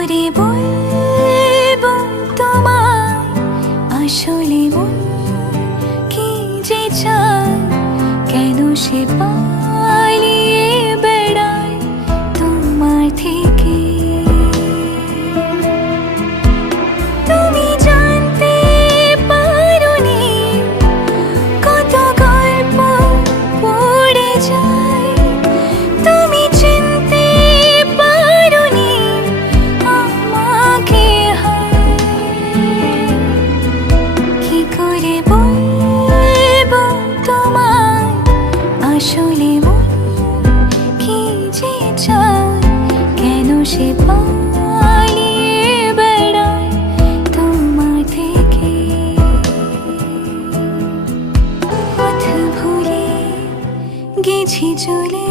করে বলবো তোমায় আসলে মন কি যে চায়, কেন সে পালিয়ে বেড়ায় তোমার থেকে। তুমি জানতে পারোনি কত গল্প পড়ে যায়, তুমি চিনতে পারোনি আমাকে। কি করে বলবো তোমায় আসলে মন কি যে চায়, কেন সে পালিয়ে বেড়ায় তোমার থেকে। পথ ভুলে গেছি চলে